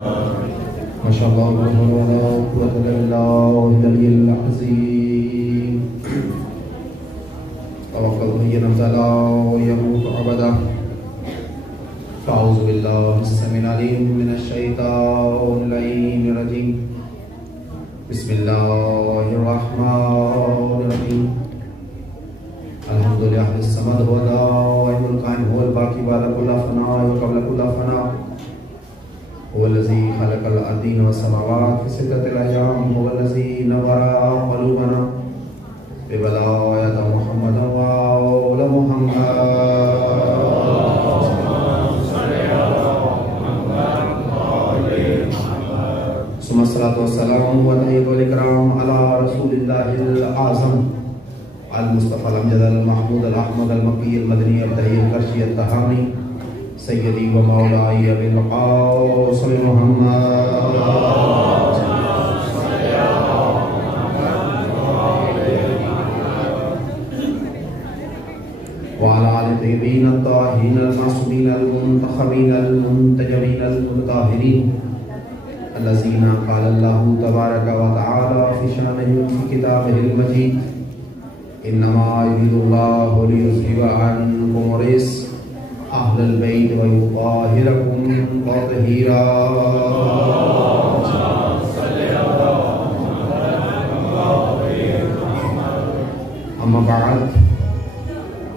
ما شاء الله لا حول ولا قوة إلا بالله العلي العظيم. توكل من ينزل ويموت عبده. فأعوذ بالله السميع العليم من الشيطان اللعين الرجيم. بسم الله الرحمن الرحيم. الحمد لله الصمد هو الدائم القائم هو الباقي بعد كل فناء وقبل كل فناء. هو الذي خلق الأرضين والسماوات في 6 أيام. هو الذي نور قلوبنا ببلاية محمد وآل محمد. ثم الصلاة والسلام والتحية والإكرام على رسول الله الأعظم المصطفى الأمجد المحمود الأحمد المكي المدني الدهي القرشي الطهراني سيدي ومولاي أبي القاسم محمد. وعلى آل الطيبين الطاهرين المعصومين المنتخبين المنتجبين المطهرين الذين قال الله تبارك وتعالى في شأنهم في كتابه المجيد: إنما يريد الله ليذهب عنكم الرجس أهل البيت ويطهركم تطهيرا. أما بعد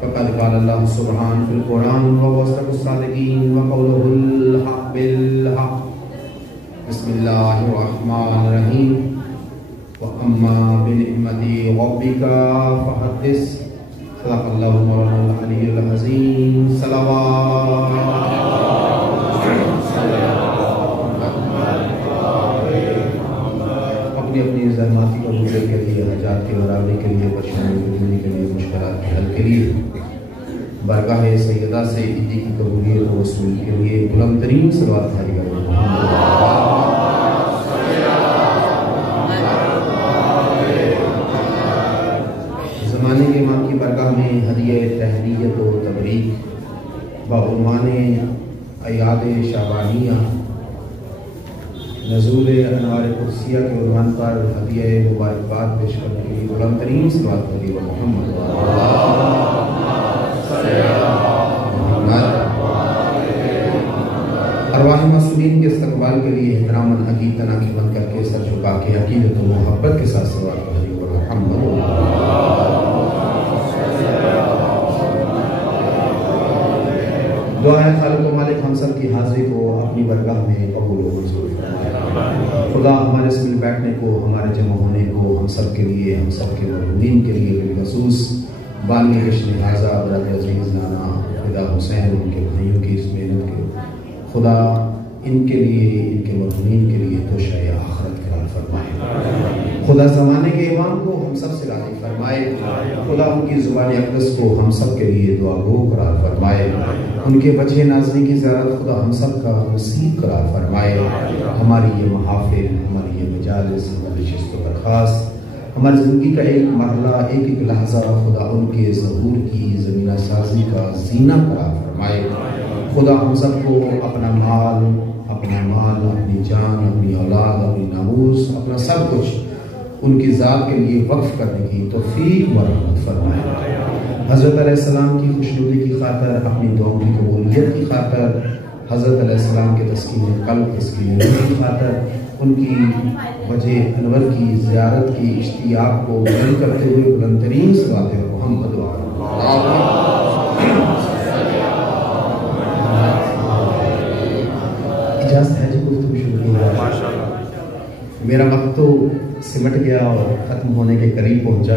فقد قال الله سبحانه في القرآن وهو أصدق الصادقين وقوله الحق بالحق. بسم الله الرحمن الرحيم. وأما بنعمة ربك فحدث. صدق الله مولانا العلي العظيم. صلوات اپنی اپنی زحمات کی قبولیت کے لیے، حاجات کی برابری کے لیے، پریشانیوں کی دور کے لیے، مشکلات کے حل کے لیے، بارگاہ سیدہ سے عیدی کی قبولیت و وصول کے لیے بلند ترین صلوات جاری کرو. زمانے کے امام کی برگاہ میں ہدیہ تہنیت و تبریک بعنوان ایاد شعبانیہ نزول انوار قدسیہ کے عنوان پر ہدیہ مبارکباد پیش کرنے کے لیے بلند ترین صلوات علی محمد. ارواح معصومین کے استقبال کے لیے احتراماً عقیدتاً آنکھیں بند کر کے سر جھکا کے عقیدت و محبت کے ساتھ صلوات علی محمد. دعا ہے خالق و مالک ہم سب کی حاضری کو اپنی برگاہ میں قبول و منظور فرمائے. خدا ہمارے سے مل بیٹھنے کو، ہمارے جمع ہونے کو ہم سب کے لیے، ہم سب کے مرحومین کے لیے بالخصوص بانی جشن حاضہ برات عزیز نانا فدا حسین ان کے بھائیوں کی اس محنت کے خدا ان کے لیے، ان کے مرحومین کے لیے توشہ آخرت قرار فرمائے. خدا زمانے کے امام کو ہم سب سے راضی فرمائے. خدا ان کی زبان اقدس کو ہم سب کے لیے دعا گو قرار فرمائے. ان کے بچے نازنی کی زیارت خدا ہم سب کا نصیب قرار فرمائے. ہماری یہ محافل، ہماری یہ مجالس، ہماری شست و درخواست، ہماری زندگی کا ایک مرحلہ، ایک ایک لحظہ خدا ان کے ظہور کی زمینہ سازی کا زینہ قرار فرمائے. خدا ہم سب کو اپنا مال، اپنی جان، اپنی اولاد، اپنی ناموس، اپنا سب کچھ ان کی ذات کے لیے وقف کرنے کی توفیق و رحمت فرمائے. حضرت علیہ السلام کی خوشنودی کی خاطر، اپنی دعاؤں کی قبولیت کی خاطر، حضرت علیہ السلام کے تسکین قلب، تسکین روح کی خاطر، ان کی وجہ انور کی زیارت کی اشتیاق کو بلند کرتے ہوئے بلند ترین صلوات محمد اجازت ہے جی گفتگو شروع کی. میرا وقت تو سمٹ گیا اور ختم ہونے کے قریب پہنچا.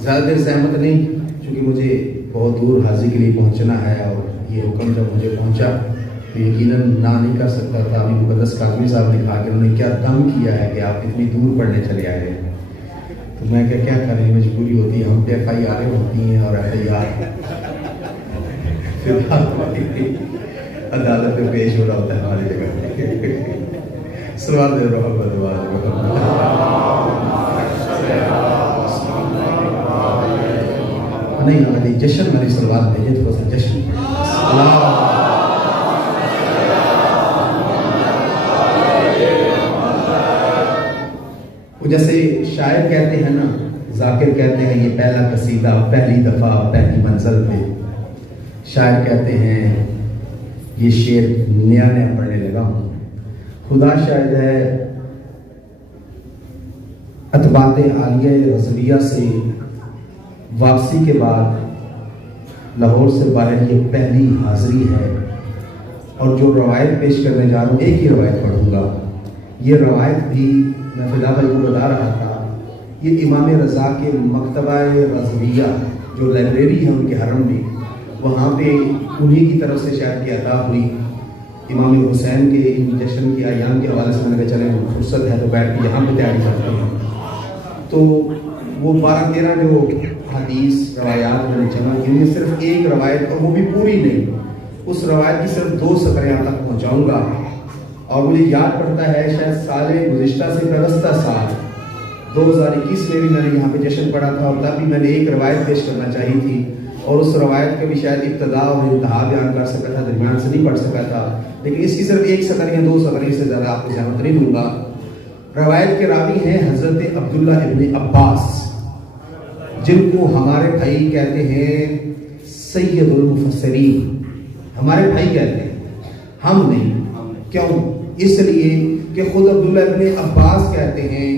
زیادہ دیر زحمت نہیں، چونکہ مجھے بہت دور حاضری کے لیے پہنچنا ہے، اور یہ حکم جب مجھے پہنچا تو یقیناً نہ نہیں کر سکتا تھا. ابھی مقدس کاظمی صاحب نے کہا کہ انہوں نے کیا دم کیا ہے کہ آپ اتنی دور پڑھنے چلے آئے ہیں. تو میں کیا کریں، مجبوری ہوتی ہے. ہم پہ FIR ہوتی ہیں اور FIR عدالت میں پیش ہو رہا ہوتا ہے ہماری جگہ. صلوات محمد نہیں ہماری جشن والی صلوات بھیجیں، تھوڑا سا جشن. جیسے شاعر کہتے ہیں نا، ذاکر کہتے ہیں یہ پہلا قصیدہ پہلی دفعہ پہلی منزل پہ، شاعر کہتے ہیں یہ شعر نیا نیا پڑھنے لگا ہوں۔ خدا شاید ہے اتباعت عالیہ رضویہ سے واپسی کے بعد لاہور سے باہر یہ پہلی حاضری ہے، اور جو روایت پیش کرنے جا رہا ہوں ایک ہی روایت پڑھوں گا۔ یہ روایت بھی میں فدا بھائی کو بتا رہا تھا، یہ امام رضا کے مکتبہ رضویہ جو لائبریری ہے ان کے حرم میں، وہاں پہ انہی کی طرف سے شاید کی عطا ہوئی۔ امام حسین کے ان جشن کی ایام کے حوالے سے میں نے کہا چلیں فرصت ہے تو بیٹھ کے یہاں پہ تیاری کرتے ہیں۔ تو وہ 12-13 جو حدیث روایات میں نے جمع کی، ان میں صرف ایک روایت، اور وہ بھی پوری نہیں، اس روایت کی صرف 2 سطریں یہاں تک پہنچاؤں گا۔ اور مجھے یاد پڑتا ہے شاید سال گزشتہ سے پیوستہ سال 2021 میں بھی میں نے یہاں پہ جشن پڑھا تھا، اور تب بھی میں نے ایک روایت پیش کرنا چاہی تھی، اور اس روایت کا بھی شاید ابتدا اور انتہا بیان کر سکا تھا، درمیان سے نہیں پڑھ سکا تھا، لیکن اس کی صرف 1 سطر یا 2 سطر سے زیادہ آپ کو زحمت نہیں دوں گا۔ روایت کے راوی ہیں حضرت عبداللہ ابن عباس، جن کو ہمارے بھائی کہتے ہیں سید المفسرین، ہمارے بھائی کہتے ہیں، ہم نہیں۔ کیوں؟ اس لیے کہ خود عبداللہ ابن عباس کہتے ہیں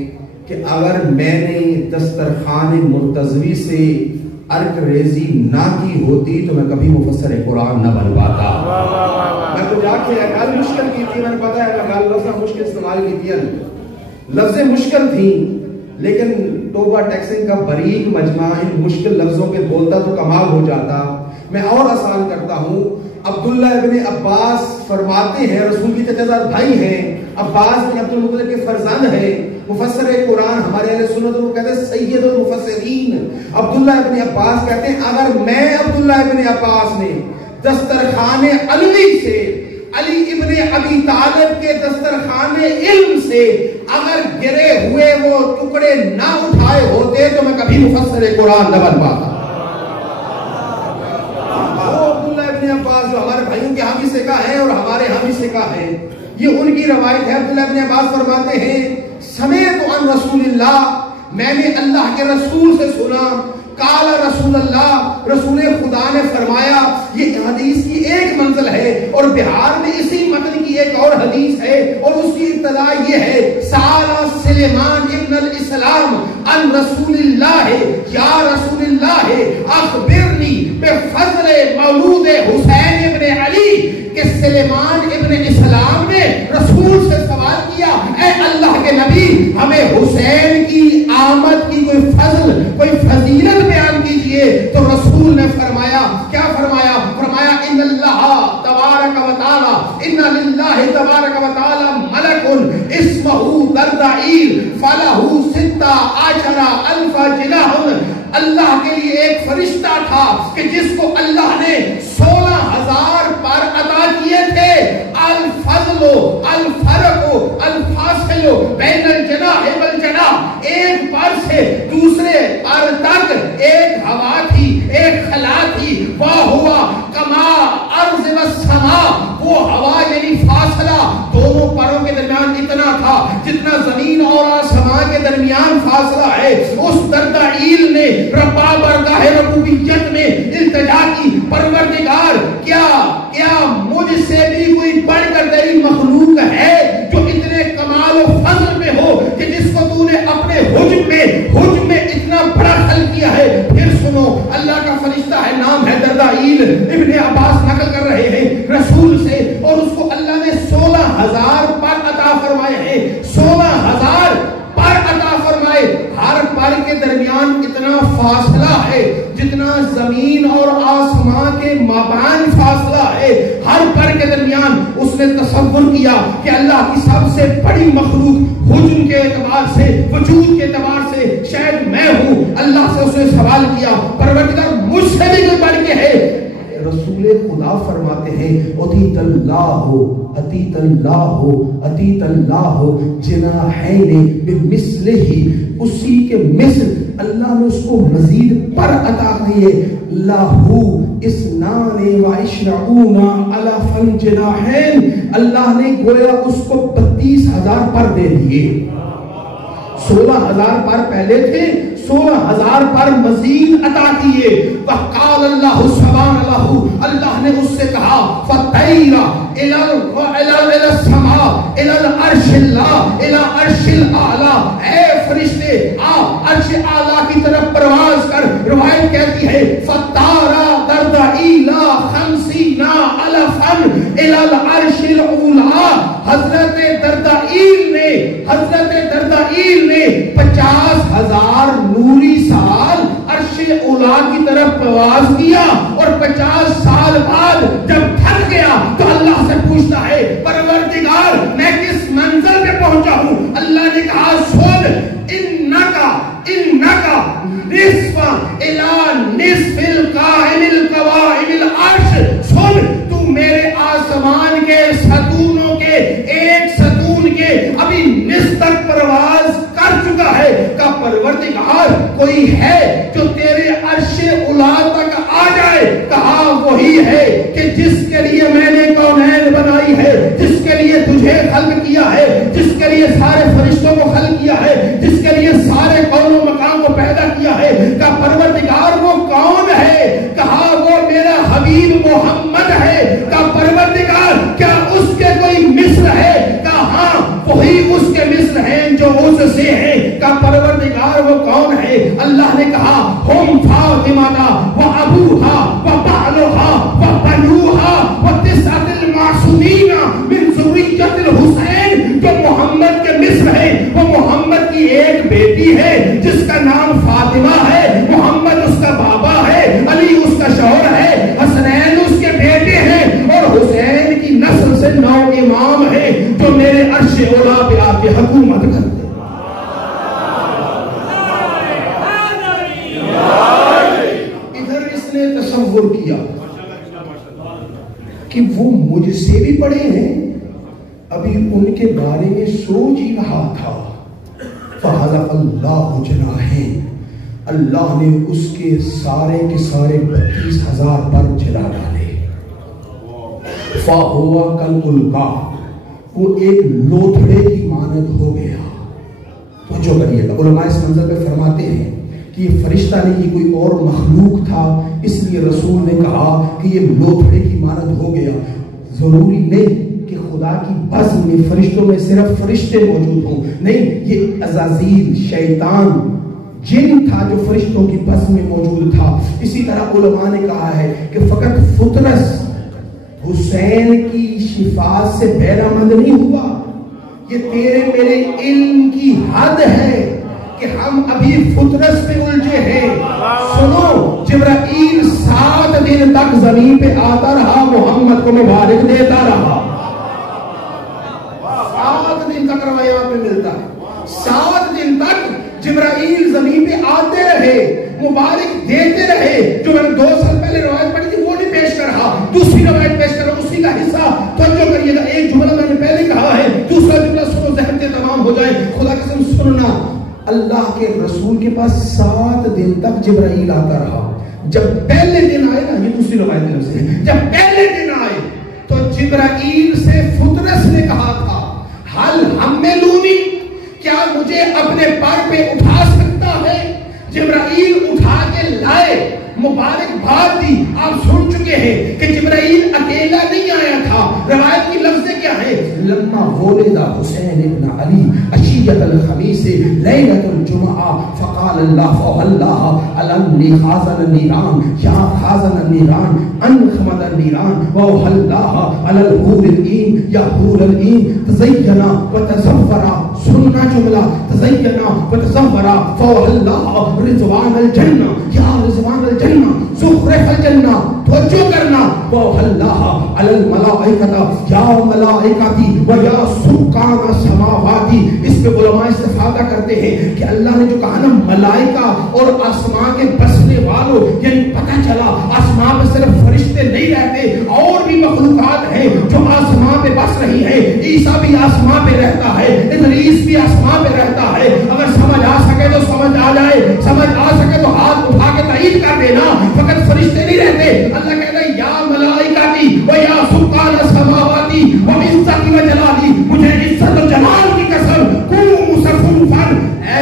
کہ اگر میں نے دسترخوان مرتضوی سے عرق ریزی نہ کی ہوتی تو میں کبھی مفسر قرآن نہ بن پاتا۔ میں تو جا کے گل مشکل کی تھی، میں نے پتا ہے میں گل لفظ مشکل استعمال کی تھی، لفظیں مشکل تھیں، لیکن توبہ ٹیکسنگ کا باریک مجمع ان مشکل لفظوں کے بولتا تو کمال ہو جاتا۔ میں اور آسان کرتا ہوں، عبداللہ ابن عباس فرماتے ہیں، رسول کی چچا زاد بھائی ہیں، عباس بن عبد المطلب کے فرزند ہیں، مفسر قرآن، ہمارے اہل سنت کو کہتے ہیں سید المفسرین۔ عبداللہ ابن عباس کہتے ہیں اگر میں عبداللہ ابن عباس نے دسترخوان علوی سے، علی ابن ابی طالب کے دسترخوان علم سے اگر گرے ہوئے وہ ٹکڑے نہ اٹھائے ہوتے تو میں کبھی مفسر قرآن نہ بن پاتا۔ عباس جو ہمارے بھائیوں کے حامی سکہ ہیں اور ہمارے حامی سکہ ہیں، یہ ان کی روایت ہے۔ عبداللہ ابن عباس فرماتے ہیں سمعت عن رسول اللہ، میں نے اللہ کے رسول سے سنا، قال رسول اللہ، رسول خدا نے فرمایا۔ یہ حدیث کی ایک منزل ہے، اور بہار میں اسی متن کی ایک اور حدیث ہے، اور اس کی ابتدا یہ ہے سال سلیمان ابن الاسلام عن رسول اللہ، یا رسول اللہ اخبرنی بفضل مولود حسین ابن علی، کہ سلیمان ابن اسلام نے رسول سے سوال کیا، اے اللہ کے نبی ہمیں حسین کی آمد کی کوئی فضل، کوئی فضیلت بیان کیجئے۔ تو رسول نے فرمایا، کیا فرمایا؟ فرمایا ان اللہ تبارک و تعالی، ان للہ تبارک و تعالی ملک اسمہ دردائیل فلہ 16,000 جناح، اللہ کے لیے ایک فرشتہ تھا کہ جس کو اللہ نے 16,000 پر عطا کیے تھے۔ الفضل الفرق الفاصل بین الجناح والجناح، ایک پر سے دوسرے پر تک ایک ہوا تھی، ایک خلا تھی، وہ ہوا کما ارض والسماء، وہ ہوا یعنی فاصلہ دونوں پروں کے درمیان اتنا تھا جتنا زمین اور آسمان کے درمیان فاصلہ ہے۔ اس دردائیل نے ربا برگاہ ربوبیت میں التجا کی، پروردگار کیا مجھ سے بھی کوئی بڑھ کر تیری مخلوق ہے جو اتنے کمال و فضل میں ہو کہ جس کو تو نے اپنے حجم میں اتنا بڑا خلق کیا ہے۔ پھر سنو، اللہ کا فرشتہ ہے، نام ہے دردائیل، ابن عباس نقل کر رہے ہیں رسول سے، اور اس کو اللہ نے 16,000 پر عطا فرمائے ہیں، 16,000 پر عطا فرمائے۔ ہر پر کے درمیان اتنا فاصلہ ہے جتنا زمین اور آسمان کے مابین فاصلہ ہے، ہر پر کے درمیان۔ اس نے تصور کیا کہ اللہ کی سب سے بڑی مخلوق حجم کے اعتبار سے، وجود کے اعتبار سے شاید میں ہوں۔ اللہ سے اس نے سوال کیا، پروردگار مجھ سے بھی کوئی بڑھ کے ہے؟ رسول خدا فرماتے ہیں اطیت اللہ اطیت اللہ اطیت اللہ جناحین بمثلہ، اسی کے مثل اللہ نے اس کو مزید پر عطا کیے۔ لاہو اسنان و عشرون الف الجناحین، اللہ نے گویا اس کو 32,000 پر دے دیے۔ 16,000 پر پہلے تھے، 16,000 پر مزید عطا کیے. وقال اللہ سبحان اللہ، اللہ نے اس سے کہا فطیر الی السماء الی العرش اللہ الی عرش الاعلی، اے فرشتے آ عرش اعلی کی طرف پرواز کر. روایت کہتی ہے فطارا دردائیل 50 الفا الی العرش الاولی، حضرت دردائیل نے 50,000 نوری سال عرش اولا کی طرف پرواز کیا، اور 50 سال بعد جب تھک گیا تو اللہ سے پوچھتا ہے پروردگار میں کس منزل پہ پہنچا ہوں؟ اللہ نے کہا سن انکا نصف الى نصف القائم القوائم العرش، سن تو میرے آسمان کے ستونوں کے ایک ستون کے ابھی نصف تک پرواز کر چکا ہے. کا پروردگار کوئی ہے جو تیرے عرش اولا تک آ جائے؟ کہا وہی ہے کہ جس کے لیے میں نے کونین بنائی ہے، جس کے لیے تجھے خلق کیا ہے، جس کے لیے سارے فرشتوں کو خلق کیا ہے، جس کے لیے سارے کون و مقام کو پیدا کیا ہے. کا پروردگار وہ کون ہے؟ کہا وہ میرا حبیب محمد ہے. کا پروردگار کیا اس کے کوئی مثل ہے؟ کہا ہاں وہی اس کے مثل ہیں جو اس سے ہیں. کا پروردگار وہ کون ہے؟ اللہ نے کہا ہم فاطمہ و ابوہا و بعلہا و بنوہا و تسعۃ المعصومین من ذریۃ الحسین، جو محمد کے مثل ہے. وہ محمد کی ایک بیٹی ہے جس کا نام فاطمہ ہے، محمد اس کا بابا ہے، علی اس کا شوہر ہے، حسنین اس کے بیٹے ہیں، اور حسین کی نسل سے 9 امام ہیں جو میرے عرش اولا پہ آ کے حکومت کرتے. ادھر اس نے تصور کیا کہ وہ مجھ سے بھی بڑے ہیں، ابھی ان کے بارے میں سوچ ہی رہا تھا. فَحَذَفَ اللَّهُ جَنَاحَيْهِ، اللہ نے اس کے سارے 32,000 پر جلا ڈالے. فَهُوَ كَالْأُلْقَىٰ، وہ ایک لوتھڑے کی مانند ہو گیا. تو جو کریے گا، علماء اس منظر پہ فرماتے ہیں کہ یہ فرشتہ نہیں، یہ کوئی اور مخلوق تھا، اس لیے رسول نے کہا کہ یہ لوتھڑے کی مانند ہو گیا. ضروری نہیں کہ خدا کی بزم میں فرشتوں میں صرف فرشتے موجود ہوں، نہیں، یہ عزازیل شیطان جن تھا جو فرشتوں کی بزم میں موجود تھا. اسی طرح علماء نے کہا ہے کہ فقط فطرس حسین کی شفاعت سے بہرامند نہیں ہوا، یہ تیرے میرے علم کی حد ہے کہ ہم ابھی فطرس پہ الجھے ہیں. سنو، جبرائیل 7 دن تک زمین پہ آتا رہا، محمد کو مبارک دیتا رہا. 7 دن تک روایات میں ملتا ہے، 7 دن تک جبرائیل زمین پہ آتے رہے، مبارک دیتے رہے. جو میں نے 2 سال پہلے روایت پڑھی تھی وہ نہیں پیش کر رہا، دوسری روایت پیش کر رہا، اسی کا حصہ توجہ کریے گا. ایک جملہ میں نے پہلے کہا ہے، دوسرا جملہ سنو ذہن سے تمام ہو جائے. خدا قسم سننا، اللہ کے رسول کے پاس 7 دن تک جبرائیل آتا رہا. جب پہلے دن آئے نا، یہ دوسری روایت میں سے، جب پہلے دن آئے تو جبرائیل سے فطرس نے کہا تھا حل حملونی، کیا مجھے اپنے پر پہ اٹھا سکتا ہے؟ جبرائیل اٹھا کے لائے، مبارک بات دی. آپ سن چکے ہیں کہ جبرائیل اکیلا نہیں آیا تھا. روایت کی لفظیں کیا ہے؟ لما ولد حسین ابن علی عشیۃ الخمیس لیلۃ الجمعہ فقال اللہ علنی خازن النیران یا خازن النیران انخمد النیران وَوْحَلَّهَا عَلَى الْحُورِ الْعِينِ یا حور العین تزینا وتزورا. سننا جملہ، تزینا وتزورا فَوْحَلَّهَا رضوان الجنہ یا رضوان الجنہ زخرف الجنہ. توجہ کرنا، وَوْحَلَّهَا عَلَى الْمَلَائِكَةِ یا ملائکتی و یا سکان السماواتی. اس پہ علماء استفادہ کرتے ہیں کہ اللہ نے جو کہا نا ملائکہ اور آسمان کے بسنے والوں، یعنی پتہ چلا آسمان میں صرف فرشتے نہیں رہتے، اور بھی مخلوقات ہیں جو آسمان پہ بس رہی ہیں. عیسیٰ بھی آسمان پہ رہتا ہے، ادریس بھی آسمان پہ رہتا ہے. اگر سمجھ آ سکے تو سمجھ آ جائے، سمجھ آ سکے تو ہاتھ اٹھا کے تائید کر دینا. فقط فرشتے نہیں رہتے، اللہ کہتا ہے یا ملائکتی و یا سکان السماواتی و عزتی و جلالی. مجھے عزت و جلال کی قسم، قوموا صفوفا، اے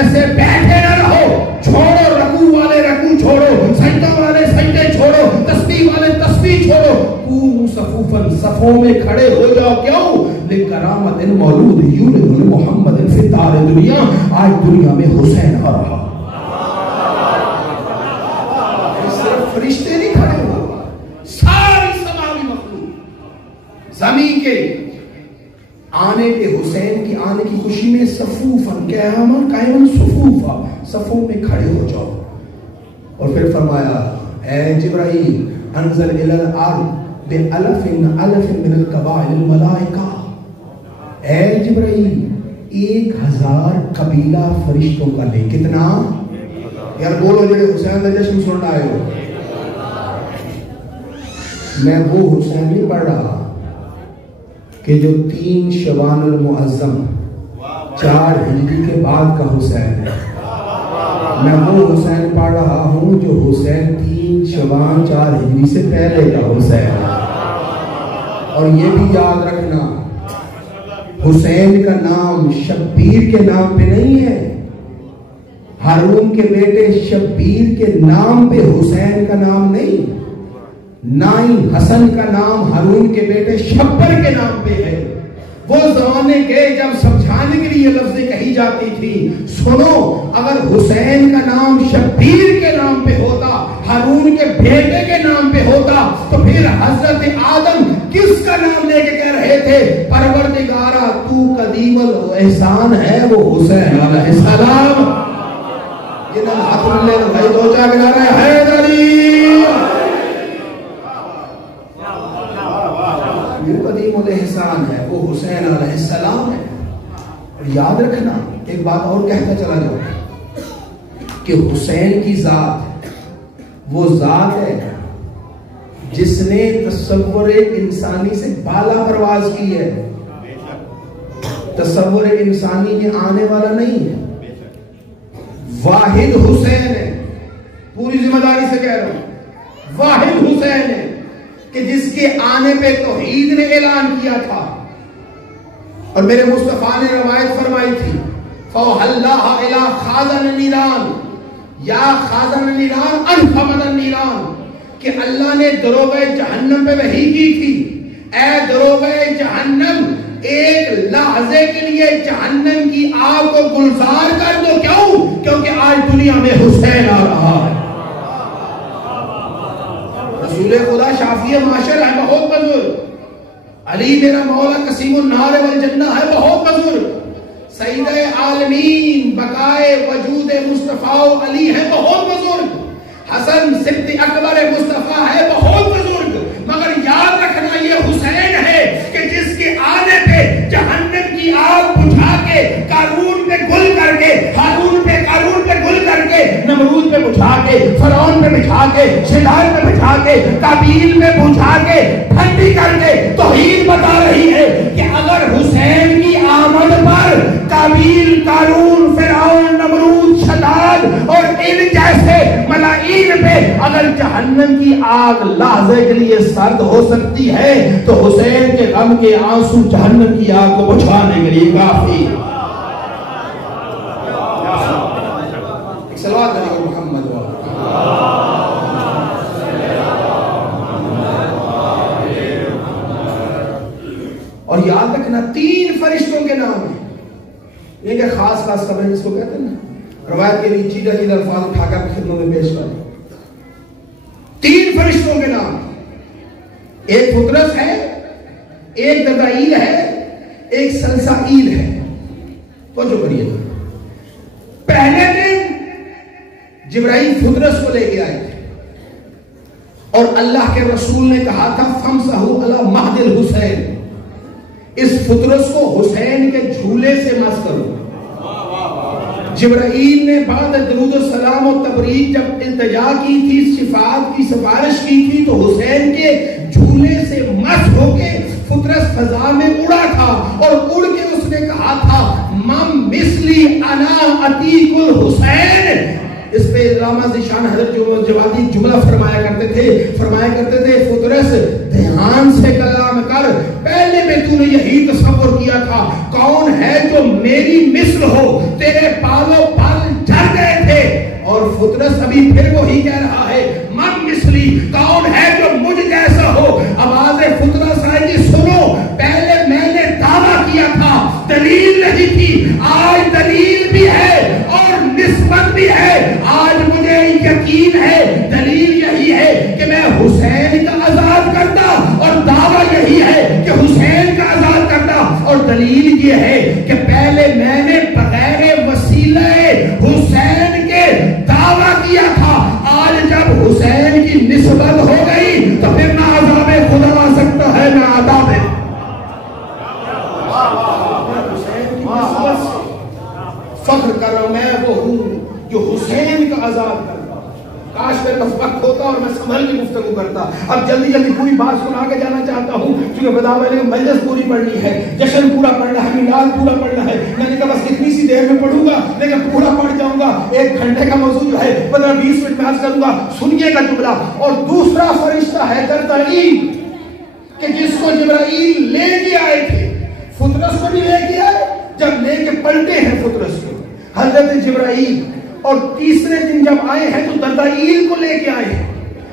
لکرامت مولود یولد محمد فطار دنیا. آج دنیا میں حسین آ رہا. صرف فرشتے نہیں کھڑے ہوئے, ساری سماوی مخلوق زمین کے آنے پہ, حسین کی آنے کی خوشی میں صفوفاً قائماً صفوفا, صفوں میں کھڑے ہو جاؤ. اور پھر فرمایا اے جبرائیل انزل الی الارض بألف من القبائل الملائکہ. اے جبرائیل 1000 قبیلہ فرشتوں کا لے. کتنا یار بولو جڑے حسین کا جشن سننا آئے ہو. میں وہ حسین نہیں پڑھ رہا کہ جو 3 شوال المعظم 4 ہجری کے بعد کا حسین ہے. میں وہ حسین پڑھ رہا ہوں جو حسین 3 شوال 4 ہجری سے پہلے کا حسین ہے. اور یہ بھی یاد رکھنا حسین کا نام شبیر کے نام پہ نہیں ہے. ہارون کے بیٹے شبیر کے نام پہ حسین کا نام نہیں. نہ ہی حسن کا نام ہارون کے بیٹے شبر کے نام پہ ہے. وہ زمانے گئے جب سمجھانے کے لیے لفظیں کہی جاتی تھی. سنو, اگر حسین کا نام شبیر کے نام پہ ہوتا, ہارون کے بیٹے کے نام پہ ہوتا, تو پھر حضرت آدم کس کا نام لے کے کہہ رہے تھے پروردگارا تو قدیم الاحسان ہے, وہ حسین علیہ السلام. جنہاں ہاتھ ملے بھائی دو چاہ کے رہے ہیں حیدری, یہ قدیم الاحسان ہے, وہ حسین علیہ السلام ہے. اور یاد رکھنا ایک بات اور کہتا چلا جاؤں کہ حسین کی ذات وہ ذات ہے جس نے تصور انسانی سے بالا پرواز کی ہے. تصور انسانی یہ آنے والا نہیں ہے. واحد حسین ہے, پوری ذمہ داری سے کہہ رہا ہوں, واحد حسین ہے کہ جس کے آنے پہ توحید نے اعلان کیا تھا. اور میرے مصطفیٰ نے روایت فرمائی تھی فَوْحَلَّهَ إِلَىٰ خَازَنِ النِّيرَانِ یا خازن النِّيرَانِ أَنْفَمَدَ النِّيرَانِ, کہ اللہ نے دروغہ جہنم پہ وحی کی تھی اے دروغہ جہنم ایک لحظے کے لیے جہنم کی آگ کو گلزار کر دو. کیوں؟ کیونکہ آج دنیا میں حسین آ رہا ہے. رسول خدا شافی معاشر ہے, بہت بزرگ. علی میرا مولا قسیم النار والجنہ ہے, بہت بزرگ. سید عالمین بقائے وجود مصطفیٰ علی ہے, بہت بزرگ. حسن سبت اکبر مصطفیٰ ہے, بہت بزرگ. مگر یاد رکھنا یہ حسین ہے کہ جس کے آنے پہ جہنم کی آگ بجھا کے قارون پہ گل کر کے, ہارون پہ قارون پہ گل کر کے, نمرود پہ بجھا کے, فرعون پہ بجھا کے, شداد پہ بجھا کے, قابیل پہ بجھا کے, ٹھنڈی کر کے توحید بتا رہی ہے کہ اگر حسین کی آمد پر قابیل, قارون, فرعون, نمرود, شداد اور ان جیسے ملائین پہ اگر جہنم کی آگ لحظے کے لیے سرد ہو سکتی ہے تو حسین کے غم کے آنسو جہنم کی آگ کو بجھانے کے لیے کافی. صلوات علی محمد. اور یاد رکھنا 3 فرشتوں کے نام ہیں. یہ کہ خاص خبریں جس کو کہتے ہیں نا, روایت کے لیے چیدہ الفاظ اٹھا کر خدمت میں پیش کریں. 3 فرشتوں کے نام, ایک فطرس ہے, ایک ددائیل ہے, ایک سلسائیل ہے. توجہ کریے گا. پہلے دن جبرائیل فطرس کو لے کے آئے تھے اور اللہ کے رسول نے کہا تھا فَمْسَحُوا عَلَى مَهْدِ الْحُسَيْنِ, اس فطرس کو حسین کے جھولے سے مس کرو. جبرائیل نے بعد درود و سلام و تبریک جب التجا کی تھی, شفاعت کی سفارش کی تھی, تو حسین کے جھولے سے مس ہو کے فطرس فضا میں اڑا تھا اور اڑ کے اس نے کہا تھا مم مثلی انا عتیق الحسین. اس پہ علامہ ذیشان حضرت جوادی جملہ فرمایا کرتے تھے فطرس دھیان سے کلام کر, پہلے میں تو نے یہی تصور کیا تھا کون ہے جو میری مثل ہو, تیرے پالوں پال جھڑ گئے تھے. اور فطرس ابھی پھر وہی کہہ رہا ہے من مثلی, کون ہے جو مجھ جیسا ہو. آواز فطرس آئے گی, سنو, پہلے میں نے دعویٰ دلیل نہیں تھی، آج دلیل بھی ہے اور نسبت بھی ہے. آج مجھے یقین ہے دلیل یہی ہے کہ میں حسین کا آزاد کرتا، اور دعویٰ یہی ہے کہ حسین کا آزاد کرتا، اور دلیل یہ ہے کہ پہلے میں نے بغیر وسیلہ حسین کے دعویٰ کیا تھا. آج جب حسین کی نسبت ہو گئی تو پھر نہ عذاب خدا آ سکتا ہے نہ عذاب. فخر کر رہا ہوں میں وہ ہوں جو حسین کا آزاد کرتا. کاش میرے پاس وقت ہوتا اور میں سنبھل کے گفتگو کرتا. اب جلدی جلدی پوری بات سنا کے جانا چاہتا ہوں کیونکہ بتا میں نے مجلس پوری پڑھنی ہے، جشن پورا پڑھنا ہے، میلاد پورا پڑھنا ہے. میں نے کہا بس اتنی سی دیر میں پڑھوں گا لیکن پورا پڑھ جاؤں گا. 1 گھنٹے کا موضوع جو ہے 15-20 منٹ میں عرض کروں گا. سنیے گا جملہ. اور دوسرا فرشتہ ہے جبرائیل کہ جس کو جبرائیل لے کے آئے تھے. فطرس کو بھی لے کے آئے، جب لے کے پلٹے ہیں فطرس کو حضرت جبرائیل، اور تیسرے دن جب آئے ہیں تو دردائیل کو لے کے آئے ہیں.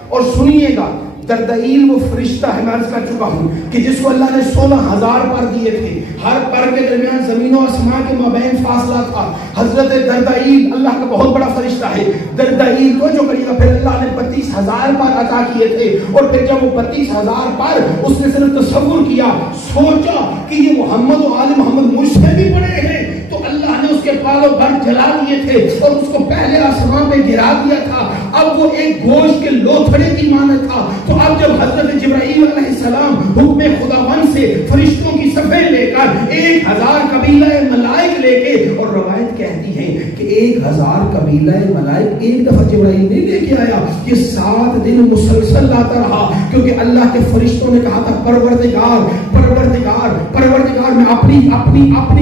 اور سنیے گا دردائیل وہ فرشتہ ہے، میں عرض کر چکا ہوں کہ جس کو اللہ نے 16,000 پر دیے تھے. ہر پر کے درمیان زمین و آسمان کے مابین فاصلہ تھا. حضرت دردائیل اللہ کا بہت بڑا فرشتہ ہے. دردائیل کو جو کریے گا پھر اللہ نے 32,000 پر عطا کیے تھے. اور پھر جب وہ 32,000 پر اس نے صرف تصور کیا، سوچا کہ یہ محمد و آل محمد مجھ سے بھی بڑے ہیں، تو اللہ نے اس کے بالوں پر جلا دیے تھے اور اس کو پہلے آسمان پہ گرا دیا تھا. اب وہ ایک گوشت کے لوتھڑے کی مانند تھا. تو اب جب حضرت جبرائیل علیہ السلام حکم خداوند سے فرشتوں کی صفیں لے کر 1,000 قبیلہ ملائک لے کے، اور روایت کہتی ہے کہ 1,000 قبیلہ ملائک ایک دفعہ جبرائیل نہیں لے کے آیا، یہ 7 دن مسلسل لاتا رہا. کیونکہ اللہ کے فرشتوں نے کہا تھا پروردگار پروردگار پروردگار، میں اپنی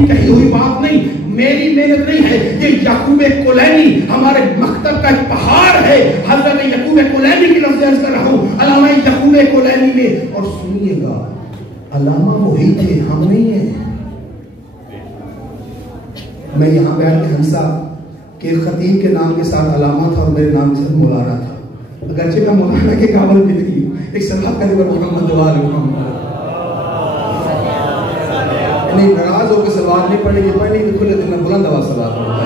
کہی ہوئی بات نہیں، میری محنت نہیں ہے، یہ یعقوب کلینی ہمارے مکتب کا ایک پہاڑ ہے. حضرت یعقوب کلینی کی لفظ عرض کر رہا ہوں، علامہ یعقوب کلینی میں. اور سنیے گا علامہ وہی تھے، ہم نہیں ہیں. میں یہاں بیٹھ کے ہنسا کہ خطیب کے نام کے ساتھ علامہ تھا اور میرے نام کے ساتھ مولانا تھا. اگرچہ میں مولانا کے قابل بھی نہیں ہوں. ایک سلام کرے گا محمد وآل محمد. نہیں ناراض ہو کے سلوات نہیں پڑھیں گے، پڑھیں گے کھلے دل میں بلند آواز سلوات پڑھیں گے.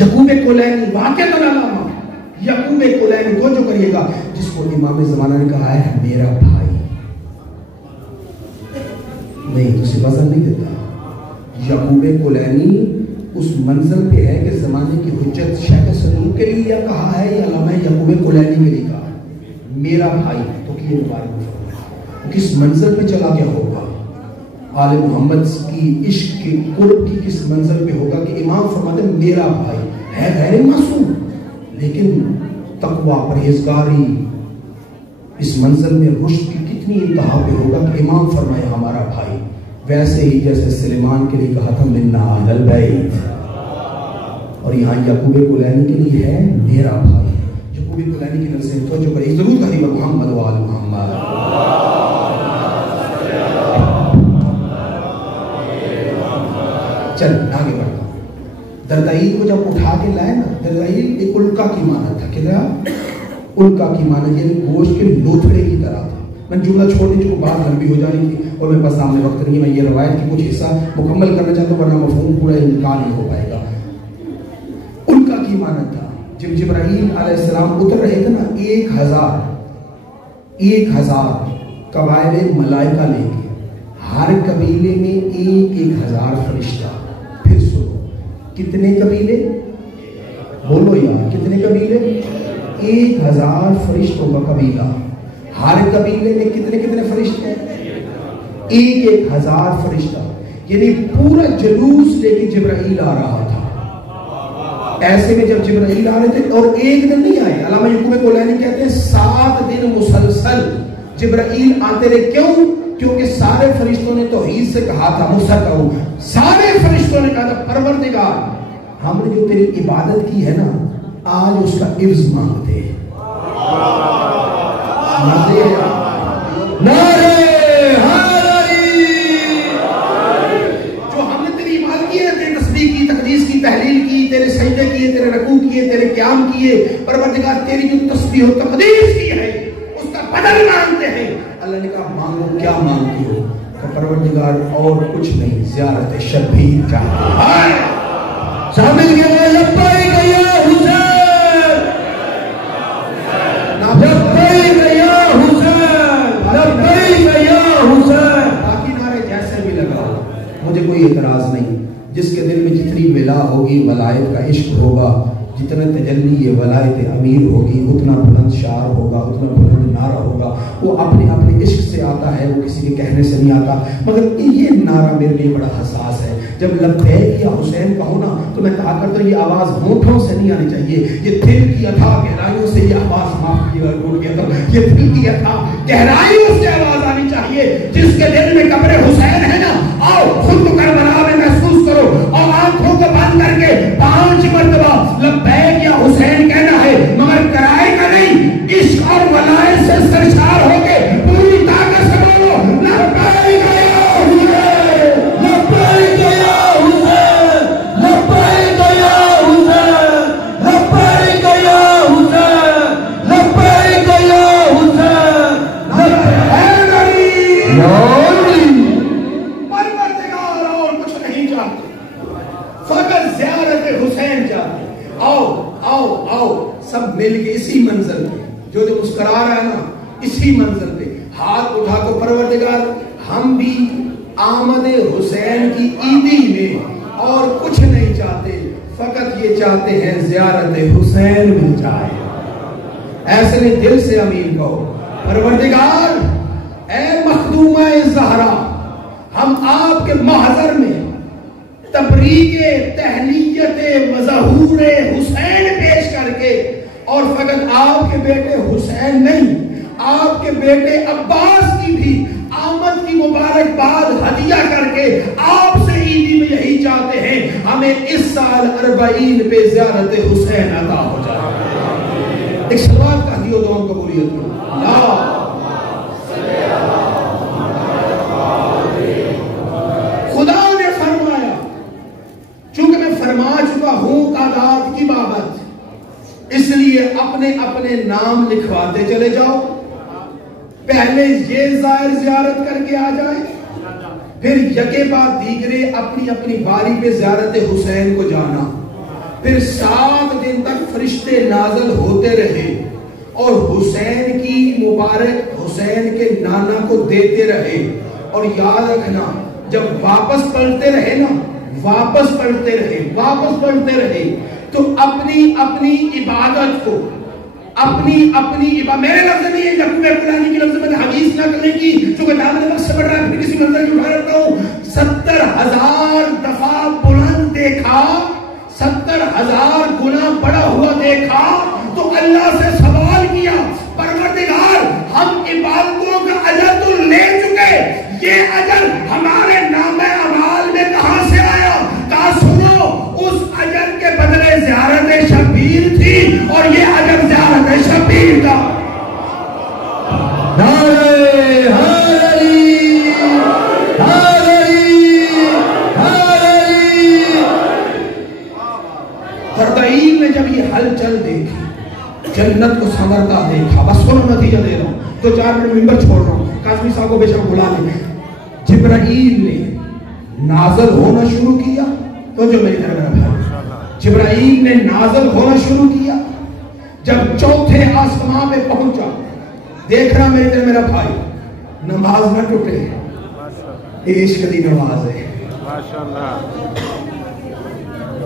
یعقوب کلینی واقع علامہ یعقوب کلینی کو جو کریے گا جس کو امام زمانہ نے کہا ہے میرا بھائی. نہیں تو سے وزن نہیں دیتا. یعقوب کلینی اس منزل پہ ہے کہ زمانے کی حجت شیخ صدوق کے لیے کہا ہے یا علامہ یعقوب کلینی کے لیے کہا ہے میرا بھائی. تو کہ وہ کس منزل پہ چلا گیا ہوگا، آل محمد کی عشق کی قرب کی کس منزل پہ ہوگا کہ امام فرماتے ہیں میرا بھائی ہے. غیر معصوم لیکن تقوی پرہیزگاری اس منزل میں رشد کی کتنی انتہا پہ ہوگا کہ امام فرمائے ہمارا بھائی. ویسے ہی جیسے سلیمان کے لیے کہا تھا منا اہل البیت، اور یہاں یعقوب کلینی کے لیے ہے میرا بھائی. یعقوب کلینی کی طرف سے توجہ کریں ضرور کہیے محمد وآل محمد. چل آگے بڑھتا ہوں. دردائیل کو جب اٹھا کے لائے نا، دردائیل ایک الکا کی مانند تھا. کدھر الکا کی مانند یعنی گوشت کے لوتھڑے کی طرح تھا. میں جملہ چھوڑنے جو بات لمبی ہو جانی تھی اور میرے پاس سامنے وقت نہیں ہے. میں یہ روایت کی کچھ حصہ مکمل کرنا چاہتا ہوں ورنہ مفہوم پورا انتقال نہیں ہو پائے گا. الکا کی مانند تھا. جب جبرائیل علیہ السلام اتر رہے تھے نا 1,000 قبائل ملائکہ لے کے، ہر قبیلے میں 1,000 فرشتہ. پھر سنو کتنے قبیلے بولو یار کتنے قبیلے؟ 1,000 فرشتوں کا قبیلہ. ہر قبیلے میں کتنے فرشتے ہیں؟ 1,000 فرشتہ. یعنی پورا جلوس لے کے جبرائیل آ رہا تھا. ایسے میں جب جبرائیل آ رہے تھے اور ایک دن نہیں آئے، علامہ یعقوب کلینی کہتے ہیں 7 دن مسلسل جبرائیل آتے رہے. کیوں؟ کیونکہ سارے فرشتوں نے توحید سے کہا تھا مستقو، سارے فرشتوں نے کہا تھا پروردگار ہم نے جو تیری عبادت کی ہے نا آج اس کا عوض مانگتے ہیں. جو ہم نے تیری عبادت کی ہے، تیری تسبیح کی، تقدیس کی، تحلیل کی، تیرے سجدے کیے، تیرے رکوع کیے، تیرے قیام کیے، پروردگار تیری جو تسبیح و تقدیس کی ہے اس کا بدل مانگتے ہیں. اللہ نے کہا مانگو کیا مانگتی ہو؟ کہ پروردگار اور کچھ نہیں، زیارت شبیر چاہتے ہیں. شامل کے لبیک یا حسین، لبیک یا حسین، لبیک یا حسین. باقی نعرے جیسے بھی لگاؤ، مجھے کوئی اعتراض نہیں. جس کے دل میں جتنی ولا ہوگی، ولایت کا عشق ہوگا، جتنے تجلی یہ ولایت امیر ہوگی، اتنا بلند شعر ہوگا، اتنا بلند نعرہ ہوگا. وہ اپنے اپنے عشق سے آتا ہے، وہ کسی کے کہنے سے نہیں آتا. مگر یہ نعرہ میرے لیے بڑا حساس ہے. جب لبیک یا حسین کہو نا تو میں کہا کرتا ہوں یہ آواز ہونٹوں سے نہیں آنی چاہیے، یہ دل کی اتھا گہرائیوں سے یہ آواز معاف کی ٹوٹ گیا تھا، یہ دل کی اتھا گہرائیوں سے آواز آنی چاہیے. جس کے دل میں قبر حسین ہے نا، آؤ خود کو کربلا میں محسوس کرو اور آنکھوں کو بند کر کے 5 مرتبہ لبیک یا حسین کہنا ہے، مگر کرائے کا نہیں، عشق اور ولایت سے سرشار ہو کے پوری طاقت سے بولو لبیک یا حسین، لبیک یا حسین، لبیک یا حسین، لبیک یا حسین، لبیک یا حسین. پروردگار اور کچھ نہیں چاہتے، فقط زیارت حسین چاہتے. آؤ آؤ آؤ سب مل کے اسی منظر پہ، جو مسکرا رہا ہے نا، اسی منظر پہ ہاتھ اٹھا کو پروردگار ہم بھی آمد حسین کی عیدی میں اور کچھ نہیں چاہتے، فقط یہ چاہتے ہیں زیارت حسین مل جائے. ایسے نے دل سے امین کہو پروردگار اے مخدومہ زہرا، ہم آپ کے محضر میں تبریک تہنیت وظہور حسین پیش کر کے، اور فقط آپ کے بیٹے حسین نہیں، آپ کے بیٹے عباس کی بھی آمد کی مبارکباد ہدیہ کر کے آپ سے عیدی میں یہی چاہتے ہیں، ہمیں اس سال 40 پہ زیارت حسین عطا ہو جائے. ایک صلوات کا دیو دعا قبولیت میں خدا نے فرمایا، چونکہ میں فرما چکا ہوں تعداد کی بابت، اس لیے اپنے اپنے نام لکھواتے چلے جاؤ. پہلے یہ زائر زیارت کر کے آ جائے، پھر یکے بعد دیگرے اپنی اپنی باری پہ زیارت حسین کو جانا. پھر 7 دن تک فرشتے نازل ہوتے رہے اور حسین کی مبارک حسین کے نانا کو دیتے رہے. اور یاد رکھنا جب واپس پلٹتے رہے نا، واپس پلٹتے رہے تو اپنی اپنی عبادت کو، اپنی عبادت، میرے لفظ نہیں ہے، یعقوب قرآنی کی لفظ میں حدیث نہ کرنے کی، چونکہ دامن وقت سے بڑھ رہا ہے، پھر کسی منظر کی اٹھا رہتا ہوں. 70,000 دفعہ بلند دیکھا، 70,000 گنا بڑا ہوا دیکھا تو اللہ سے سوال کیا، پروردگار ہم عبادتوں کا اجر تو لے چکے، یہ اجر ہمارے نام اعمال میں کہاں سے آیا؟ کہا سنو، اس اجر کے بدلے زیارت شبیر تھی اور یہ اجر زیارت شبیر کا. فردائیل نے جب یہ ہلچل دیکھی، جنت کو سنورتا دیکھا، بس سنو نتیجہ دے رہا ہوں، 2-4 منٹ ممبر چھوڑ رہا ہوں، قاسمی صاحب کو بے شک بلا لیں. جبرائیل نے نازل ہونا شروع کیا، تو جو میری طرف میرا بھائی، جبرائیل نے نازل ہونا شروع کیا. جب 4تھے آسمان پہ پہنچا، دیکھ رہا میری طرف میرا بھائی، نماز نہ ٹوٹے، عشق دی نماز ہے.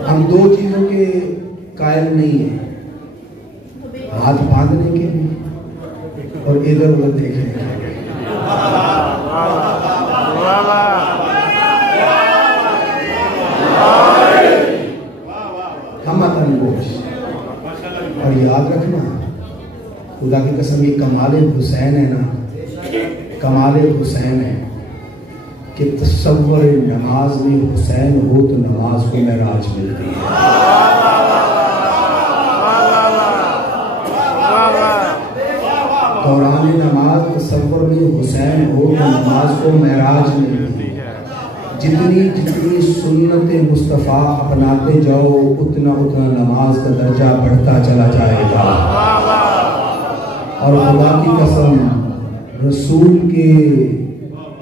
ہم 2 چیزوں کے قائل نہیں ہیں، ہاتھ باندھنے کے بھی اور ادھر ادھر دیکھنے کے. ہم اتنگوش. اور یاد رکھنا خدا کی قسم یہ کمال حسین ہے نا، کمال حسین ہے کہ تصور نماز میں حسین ہو تو نماز کو معراج ملتی ہے. دوران نماز تصور میں حسین ہو تو نماز کو معراج ملتی ہے. جتنی جتنی سنت مصطفیٰ اپناتے جاؤ اتنا اتنا نماز کا درجہ بڑھتا چلا جائے گا. اور خدا کی قسم رسول کے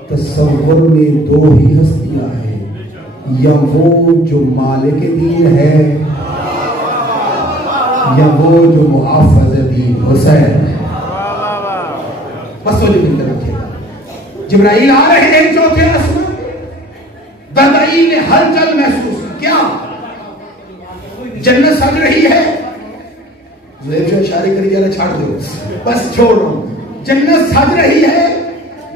تصور میں دو ہی ہستیاں ہیں، یا وہ جو مالک دین ہے یا وہ جو محافظ دین حسین ہے۔ بس وہ لکھتے رکھے گا۔ جبرائیل آ رہے ہیں چوتھے آسمان، دردائیل نے ہلچل محسوس کیا؟ جنت سج رہی ہے، زلیب جو اشارے کری جانا چھاڑ دو، بس چھوڑ رہا ہوں، جنت سج رہی ہے،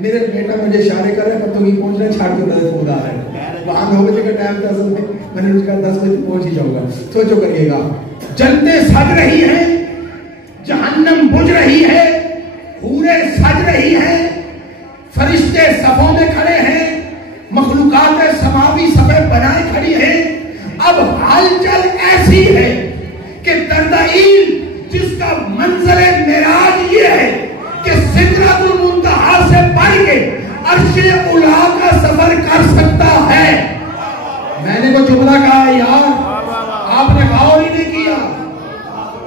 میرے بیٹا مجھے اشارے کر رہا ہے پر تم ہی پہنچ رہے چھاڑ دو، نظر خدا ہے وہاں 9 بجے کا ٹائم تھا، اصل میں نے اس کا 10 بجے پہنچ ہی جاؤں گا۔ سوچو کریے گا، جنتیں سج رہی ہیں، جہنم بجھ رہی ہے، حوریں سج رہی ہیں، فرشتے صفوں میں کھڑے ہیں، مخلوقات سماوی صفیں بنائے کھڑی ہیں۔ اب ہلچل ایسی ہے کہ دردائیل جس کا منزل معراج یہ ہے کہ سدرۃ المنتہا سے بڑھ کے عرش اولیٰ کا سفر کر سکتا ہے۔ میں نے وہ جملہ کہا یار، آپ نے غور ہی نہیں کیا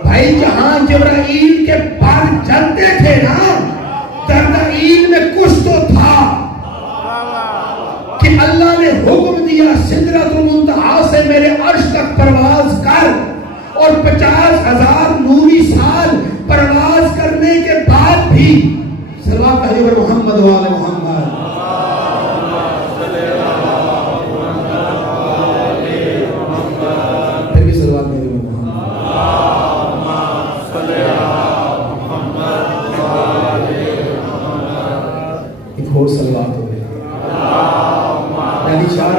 بھائی، جہاں جبرائیل کے پر چلتے تھے نا، دردائیل میں کچھ تو تھا کہ اللہ نے حکم دیا سدرۃ المنتہا سے میرے عرش تک پرواز کر، اور 50,000 نوری سال پرواز کرنے کے بعد بھی صلوات پڑھیے پر محمد و آل محمد۔ پھر بھی صلوات پڑھیے پر محمد۔ ایک اور صلوات ہو گئی، یعنی 4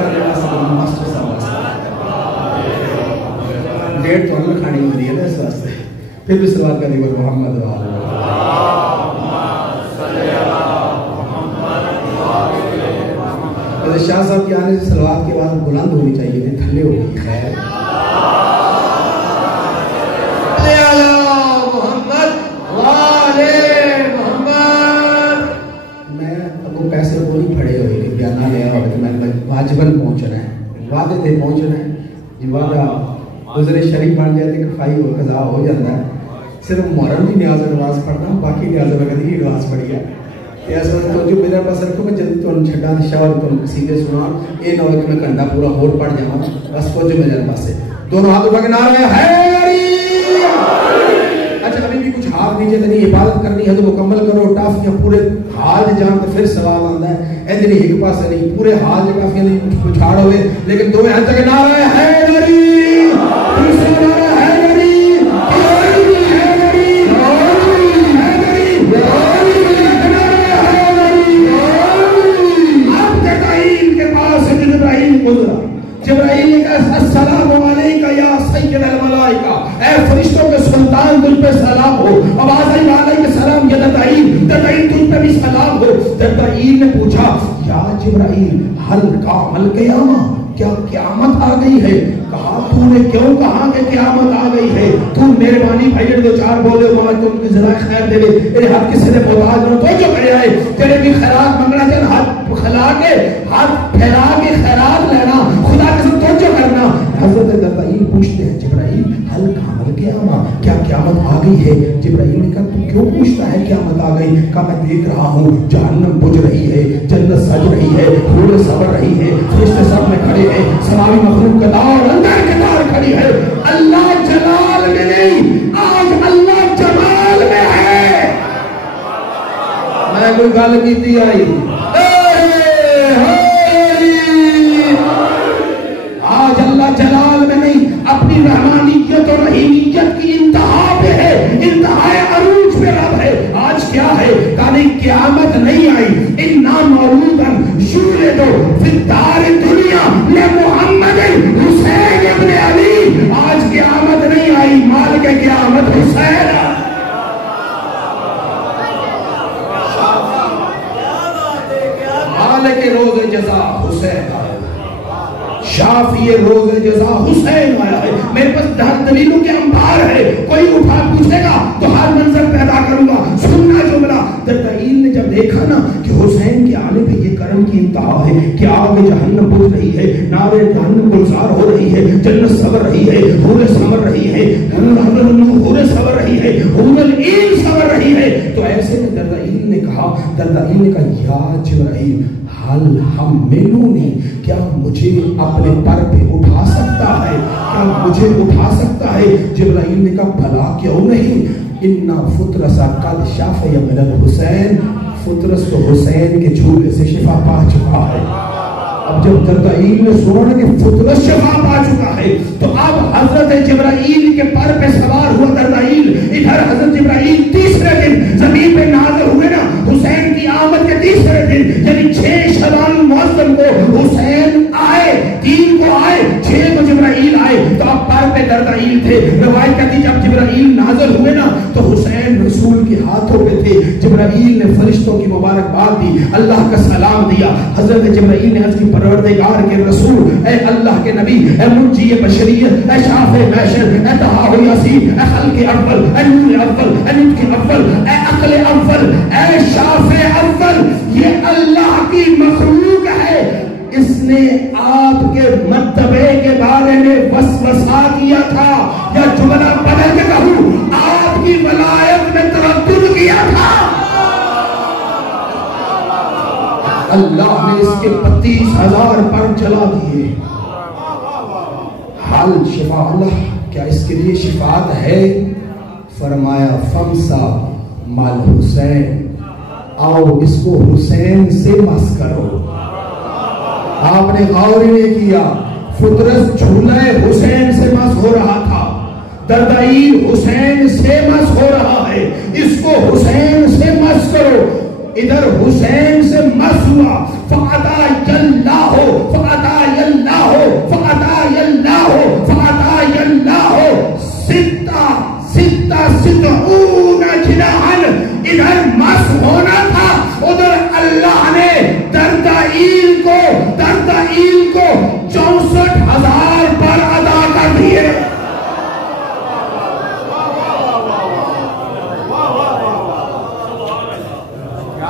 ماسٹر صاحب ڈیڑھ تو اللہ کھانی ہوتی ہے نا اس واسطے۔ پھر بھی صلوات کا دیور محمد و آل محمد۔ شاہ صاحب کے آنے سے صلوات کے بعد بلند ہونی چاہیے تھی، تھلے ہو گئی۔ خیر محمد وآل محمد۔ میں ابو پیسے کو نہیں پڑے ہوئے کہ بیانہ لیا ہوا کہ میں واجباً پہنچنا ہے، وعدے تھے پہنچنا ہے، یہ وعدہ حضور شریف بن جائے تو کفائی و قضا ہو جاتا ہے۔ صرف محرم کی نیاز نماز پڑھنا، باقی نیاز میں کدی نہیں نماز پڑھی ہے۔ ایسا تو جو میرا پاس رکھو میں جلدی تو چھٹا شاور تو سیدھے سنا، یہ نہ ہو کہ میں کنڈا پورا ہور پڑ جاؤں، بس تو جو میرے پاس ہے دونوں ہاتھ اٹھا کے نعرہ ہے اچھا ابھی بھی کچھ ہاتھ نیچے تو نہیں، عبادت کرنی ہے تو مکمل کرو، ٹافیاں پورے ہاتھ جان تو پھر سوال آتا ہے، ایسے نہیں ایک پاس نہیں، پورے ہاتھ ٹافیاں نہیں چھاڑ ہوئے، لیکن دو ہاتھ تک نعرہ ہے جبرائیل نے کہا السلام علیکہ یا سید الملائکہ، اے فرشتوں کے سلطان تجھ پہ سلام ہو۔ آواز آئی علیہ السلام یا دردائیل، دردائیل تجھ پہ بھی سلام ہو۔ دردائیل نے پوچھا یا جبرائیل حل قام القیامہ، کیا قیامت آ گئی ہے؟ کہا تو نے کیوں کہا کہ قیامت آ گئی ہے؟ تو مہربانی بھائی دو چار بولے وہاں تم کی ذرائع خیر دے دے، میرے ہاتھ کسی نے محتاج نہ تو جو کرے آئے تیرے بھی خیرات منگنا چاہیے، ہاتھ کھلا کے ہاتھ پھیلا کے خیرات لینا، خدا کے ساتھ توجہ کرنا۔ حضرت دردائیل پوچھتے ہیں جبرائیل حل قام القیامہ، کیا قیامت آ گئی ہے؟ جبرائیل نے کہا تو کیوں پوچھتا ہے قیامت آ گئی؟ کہا میں دیکھ رہا ہوں جہنم بجھ رہی ہے، جنت سج رہی ہے، حوریں سبر رہی ہے، فرشتے سب میں کھڑے ہیں، سماوی مخلوق قطار اندر قطار کھڑی ہے۔ اللہ جلال میں نہیں، آج اللہ جمال میں ہے۔ میں کوئی گل کیتی آئی آج اللہ جلال میں نہیں، اپنی رحمانیت اور رحیمیت کی انتہا پہ ہے، انتہائے عروج پہ رب ہے۔ آج کیا ہے؟ کہانی قیامت نہیں آئی، اِنَّا مَوْلُودًا يُولَدُ فِي الدَّارِ الدُّنْيَا لِمُحَمَّدٍ حسین ابن علی۔ آج قیامت نہیں آئی، مالک قیامت حسین۔ مالک روز جزا حسین، شافی روز جزا حسین آیا ہے۔ میرے پاس دلیلوں کے انبار ہے، کوئی اٹھا پوچھے گا تو ہر منظر پیدا کروں گا۔ سننا جملہ دردائیل نے جب دیکھا نا کہ حسین کی کے آنے پہ یہ کرم کی انتہا ہے کہ آگ جہنم بجھ رہی ہے، نار جہنم گلزار ہو رہی ہے، جنت سنور رہی ہے، حور سنور رہی ہے، حور سنور رہی ہے، حور العین سنور رہی ہے. تو ایسے میں دردائیل نے کہا یا جبرائیل حل حملونی، کیا مجھے اپنے پر پہ اٹھا سکتا ہے، کیا مجھے اٹھا سکتا ہے؟ جبرائیل نے کہا بھلا کیوں نہیں، اِنَّا فُطْرَسَ قَدْ شَافَیَ مِنَ الْحُسَین، فطرس تو حسین کے جھولے سے شفا پا چکا ہے. اب جب دردائیل نے سنا کہ فطرس شفا پا چکا ہے تو اب حضرت جبرائیل کے پر پہ سوار ہوا دردائیل. ادھر حضرت جبرائیل تیسرے دن زمین پہ نازل ہوئے نا، حسین کی آمد کے تیسرے دن یعنی 6 شعبان المعظم کو حسین آئے، 3 کو آئے، 6 کو جبرائیل آئے. تو اب پر پہ دردائیل تھے. روایت کہتی جب جبرائیل نازل ہوئے نا تو حسین رسول کے ہاتھوں پہ تھے. جبرائیل نے فرشتوں کی مبارکباد دی، اللہ کا سلام دیا. حضرت جبرائیل نے عرض کی پروردگار کے رسول، اے اللہ کے نبی، اے منجی بشریت، اے شافع محشر، اے طہا و یاسین، اے خلق اول، اے نور اول، اے نطق اول، اے عقل اول، اے شافع اول، یہ اللہ کی مخلوق ہے. اس نے آپ کے مرتبے کے بارے میں وسوسہ کیا تھا، یا جملہ بدل کے کہوں آپ کی ولایت میں تردد کیا تھا. اللہ نے اس کے 32,000 پر چلا دیے. حل شفا اللہ، کیا اس کے لیے شفاعت ہے؟ فرمایا فمسا مال حسین، آؤ اس کو حسین سے مس کرو. آپ نے غور ہی نہیں کیا، فطرس جھولا حسین سے مس ہو رہا تھا، دردائیل حسین سے مس ہو رہا ہے، اس کو حسین سے مس کرو. ادھر حسین سے مس ہوا، فَعَطَا يَلَّهُ فَعَطَا يَلَّهُ فَعَطَا يَلَّهُ فَعَطَا يَلَّهُ سِتَّ سِتْعُونَ جِنَاحًا. ادھر مس ہونا تھا، ادھر اللہ نے دردائیل کو 64,000 پر ادا کر دیے.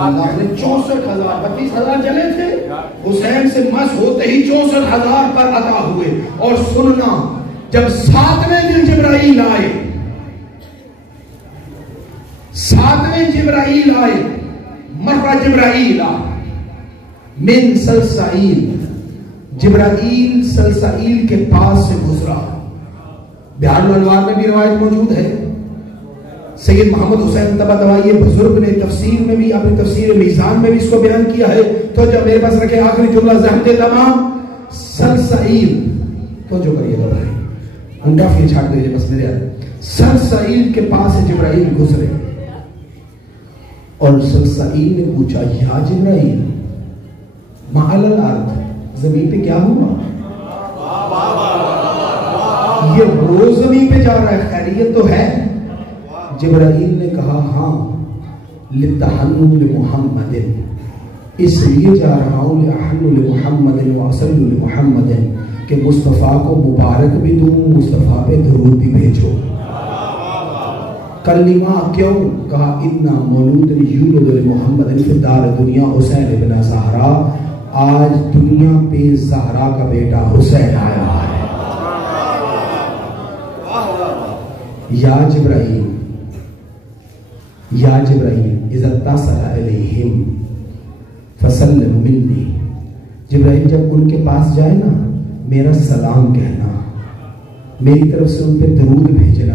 اللہ نے 64,000، 32,000 چلے تھے، حسین سے مس ہوتے ہی 64,000 پر ادا ہوئے. اور سننا، جب 7ویں دن جبرائیل آئے، 7ویں جبرائیل آئے، مرہ جبرائیل من سلسائیل، جبرائیل سلسائیل کے پاس سے گزرا. بہار الانوار میں بھی روایت موجود ہے. سید محمد حسین طباطبائی بزرگ نے تفسیر میں بھی، اپنی تفسیر میزان میں بھی اس کو بیان کیا ہے. تو جب میرے پاس رکھے آخری جملہ ذہن دے تمام سلسائیل، تو جو کریے گا بھائی ان کا پھر چھاٹ دیجئے بس میرے یاد. سلسائیل کے پاس سے جبرائیل گزرے اور سلسائیل نے پوچھا یا جبرائیل معل الارض، زمین پہ کیا ہوا؟ یہ وہ زمین پہ جا رہا ہے، خیریت تو ہے؟ جبرائیل نے کہا ہاں، لِتَحَنُّ لِمُحَمَّدٍ، اس لیے جا رہا ہوں لِأَحَنُّ لِمُحَمَّدٍ وَأَصَلُّ لِمُحَمَّدٍ کہ مصطفیٰ کو مبارک بھی دوں، مصطفیٰ پہ درود بھی بھیجو. کلمہ کیوں؟ کہا اِنَّا مولود یولد لِمُحَمَّدٍ فِي الدَّارِ دنیا حسین ابن زہرا، آج دنیا پہ زہرا کا بیٹا حسین آیا ہے. یا جبرائیل، یا جبرائیل اذا اتصل علیہم فسلم منی، جبرائیل جب ان کے پاس جائے نا میرا سلام کہنا، میری طرف سے ان پہ درود بھیجنا.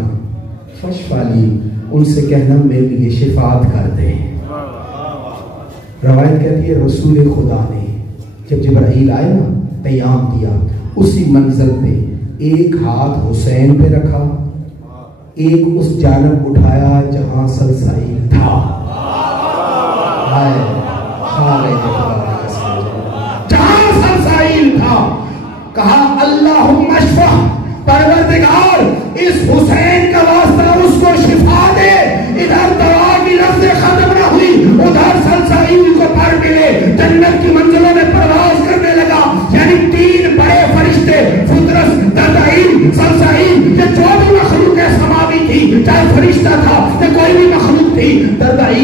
فشفالی، ان سے کہنا میرے لیے شفاعت کر دے. روایت کہتی ہے رسول خدا نے جب جبرائیل آئے نا قیام دیا، اسی منزل پہ ایک ہاتھ حسین پہ رکھا، ایک اس جانب اٹھایا جہاں سلسائیل تھا. جہاں سلسائیل تھا کہا اللہم اشفہ، پروردگار اس حسین کا واسطہ اس کو شفا دے. ادھر دعا کی لفظ ختم نہ ہوئی، ادھر سلسائیل کو پر ملے، جنت کی منزلوں میں پرواز کرنے لگا. یعنی 3 بڑے فرشتے، فطرس، دردائیل، سلسائیل، یہ جو بھی مخلوق سماوی تھی، چاہے فرشتہ تھا یا کوئی بھی مخلوق تھی، دردائیل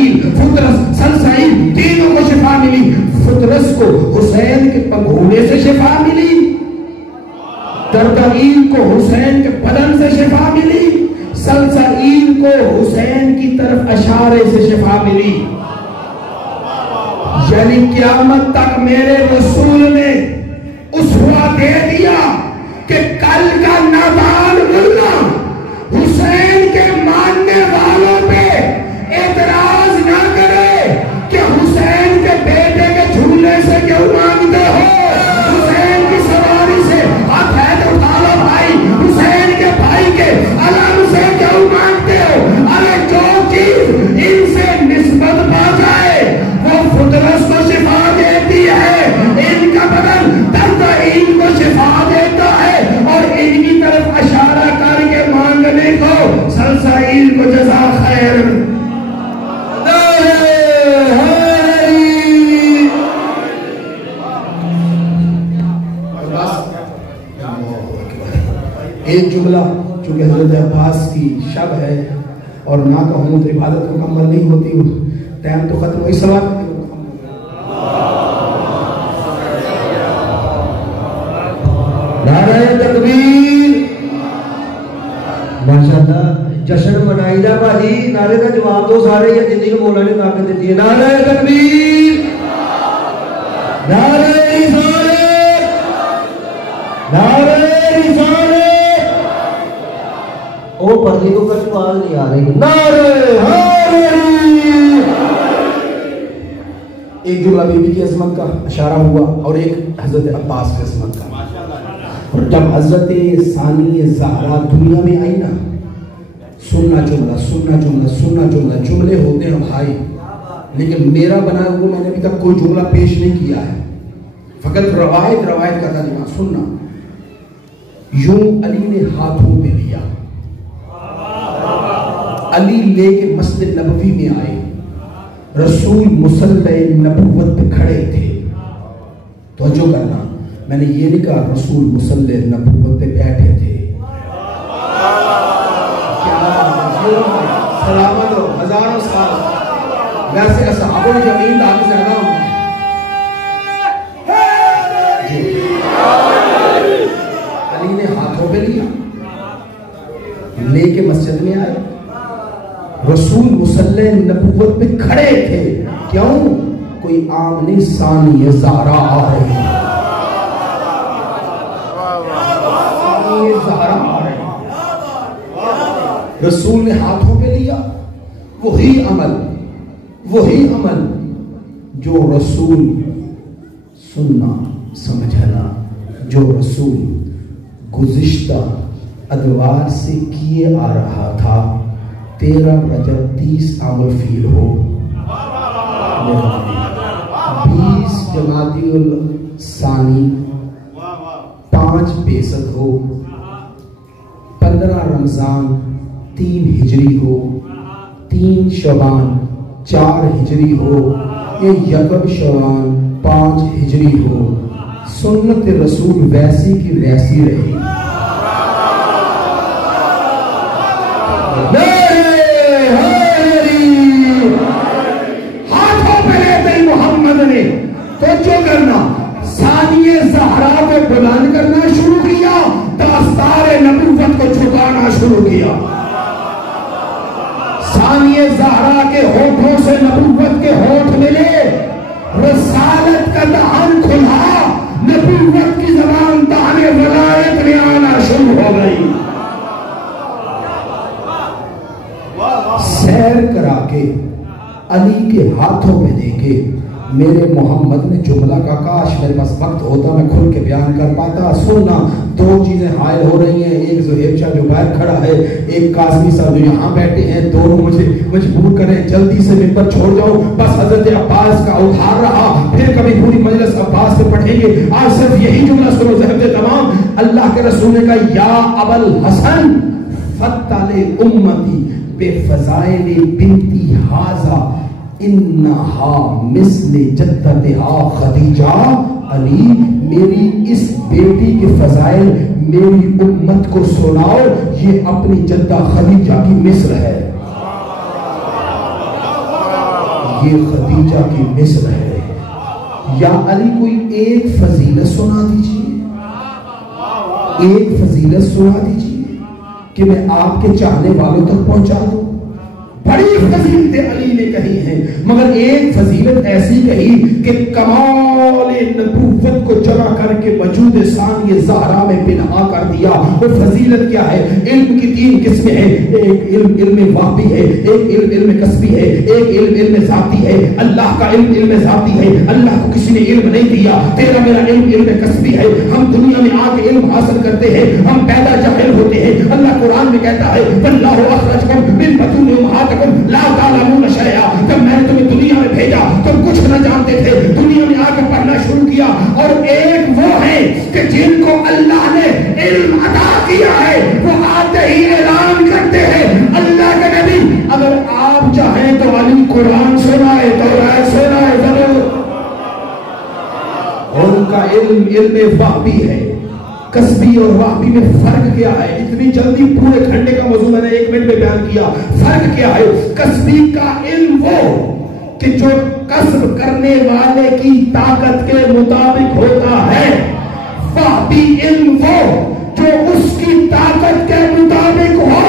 کو حسین کے پگھوڑے سے شفا ملی، دردعیل کو حسین کے بدن سے شفا ملی، سلسعیل کو حسین کی طرف اشارے سے شفا ملی۔ یعنی قیامت تک میرے رسول نے اسوہ دے دیا کہ کل کا نادان ملا حسین کے ماننے والوں پہ اعتراض نہ کرے کہ حسین کے بیٹے کے جھولے سے کیوں مانگتے ہو، حسین کی سواری سے ہاتھ ہے تو اٹھا لو بھائی، حسین کے بھائی کے علم سے کیوں مانگتے ہو؟ ارے جو چیز ان سے نسبت پا جائے وہ فطرت کو شفا دیتی ہے، ان کا بدن دردعیل کو شفا دیتا ہے، اور ان کی طرف اشارہ کر کے مانگنے کو سلسعیل کو جزا خیر۔ ایک جملہ چونکہ حضرت عباس کی شب ہے اور نہ کہوں تو عبادت مکمل نہیں ہوتی، ٹائم تو ختم ہوئی، سوال نعرہ تکبیر، ماشاءاللہ جشن منائی جا بھاجی، نعرے کا جواب دو سارے، یہ جنہی کو مولا نے طاقت دیتی ہے۔ نعرہ تکبیر، نعرہ رسالت، نعرہ رسالت، او پردی کو کچھ آواز نہیں آ رہی، نعرہ حیدری۔ ایک جملہ بی بی کی عظمت کا اشارہ ہوا اور ایک حضرت عباس کی عظمت کا، اور جب حضرت ثانی زہرا دنیا میں آئی نا، سننا جملہ سننا جملہ سننا جملہ، جملے ہوتے ہیں بھائی، لیکن میرا بنا ہوا میں نے ابھی تک کوئی جملہ پیش نہیں کیا ہے، فقط روایت کا ترجمہ سننا۔ یوں علی نے ہاتھوں میں لیا، علی لے کے مسجد نبوی میں آئے، رسول مصلی نبوت پہ کھڑے تھے، توجہ کرنا، میں نے یہ نہیں کہا رسول مصلی نبوت پہ بیٹھے تھے، سلامت ہو ہزاروں سال، ویسے اصحابوں نے زمین آگے زیادہ ہونا ہے، علی نے ہاتھوں پہ لیا، لے کے مسجد میں آئے، رسول مصلی نبوت پہ کھڑے تھے، کیوں؟ کوئی آمنی ثانی زہرا آ رہی ہے، ثانی زہرا آ رہی ہے، رسول نے ہاتھوں پہ لیا، وہی عمل جو رسول سننا سمجھنا، جو رسول گزشتہ ادوار سے کیے آ رہا تھا، 13 رجب 30 عام فیل ہو، 20 جمادی الثانی 5 بیست ہو، 15 رمضان 3 ہجری ہو، 3 شعبان 4 ہجری ہو، یہ یکم شعبان 5 ہجری ہو، سنت رسول ویسی کی ویسی رہی۔ توجہ کرنا، ثانی زہرا کو بلند کرنا شروع کیا، داستار نبوت کو چھپانا شروع کیا، ثانی زہرا کے ہونٹوں سے نبوت کے ہونٹ ملے، رسالت کا دہن کھلا، نبوت کی زبان دہن ولایت میں آنا شروع ہو گئی۔ سیر کرا کے علی کے ہاتھوں میں دیکھے، میرے محمد نے جملہ کا، کاش میرے پاس وقت ہوتا میں کھل کے بیان کر پاتا۔ سننا، 2 چیزیں حائل ہو رہی ہیں، ایک زہیب شاہ جو باہر کھڑا ہے، ایک قاسمی صاحب جو یہاں بیٹھے ہیں، دونوں مجھے مجبور کریں جلدی سے ممبر چھوڑ جاؤ، بس حضرت عباس کا ادھار رہا، پھر کبھی پوری مجلس عباس سے پڑھیں گے، آج صرف یہی جملہ سنو زہب تمام۔ اللہ کے رسول نے کہا، یا ابوالحسن فتل امتی بے فضائل بنتی حاضہ انہا مثل جدتہا خدیجہ، علی میری اس بیٹی کے فضائل میری امت کو سناؤ، یہ اپنی جدہ خدیجہ کی مثل ہے، یہ خدیجہ کی مثل ہے، یا علی کوئی ایک فضیلت سنا دیجیے، ایک فضیلت سنا دیجیے کہ میں آپ کے چاہنے والوں تک پہنچا دوں۔ بڑی فضیلت علی نے کہی ہیں، مگر ایک فضیلت ایسی کہی کہ کمال نبوت کو جمع کر کے وجود ثانی زہرا میں پنہا کر دیا۔ وہ فضیلت کیا ہے؟ علم کی تین قسمیں ہیں، ایک علم واقعی ہے، ایک علم کسبی ہے، ایک علم ذاتی ہے۔ اللہ کا علم ذاتی ہے، اللہ کو کسی نے علم نہیں دیا۔ تیرا میرا علم کسبی ہے، ہم دنیا میں آ کے علم حاصل کرتے ہیں، ہم پیدا جاہل ہوتے ہیں۔ اللہ قرآن میں کہتا ہے واللہ اخرجکم من بطون امہاتکم لا تعلمون شیئا، جب میں نے تمہیں دنیا میں بھیجا تم کچھ نہ جانتے تھے، دنیا میں آ کے پڑھنا شروع کیا۔ اور ایک وہ ہے کہ جن کو اللہ نے علم عطا کیا ہے، وہ آتے ہی اعلان کرتے ہیں اللہ کے نبی اگر آپ چاہیں تو علی قرآن سنائے، تورات سنائے ضرور۔ اور ان کا علم واقعی ہے، کسبی اور واقعی میں فرق کیا ہے؟ اتنی جلدی پورے گھنٹے کا موضوع میں نے 1 منٹ میں بیان کیا۔ فرق کیا ہے؟ کسبی کا علم وہ کہ جو کسب کرنے والے کی طاقت کے مطابق ہوتا ہے، واقعی علم وہ جو اس کی طاقت کے مطابق ہو۔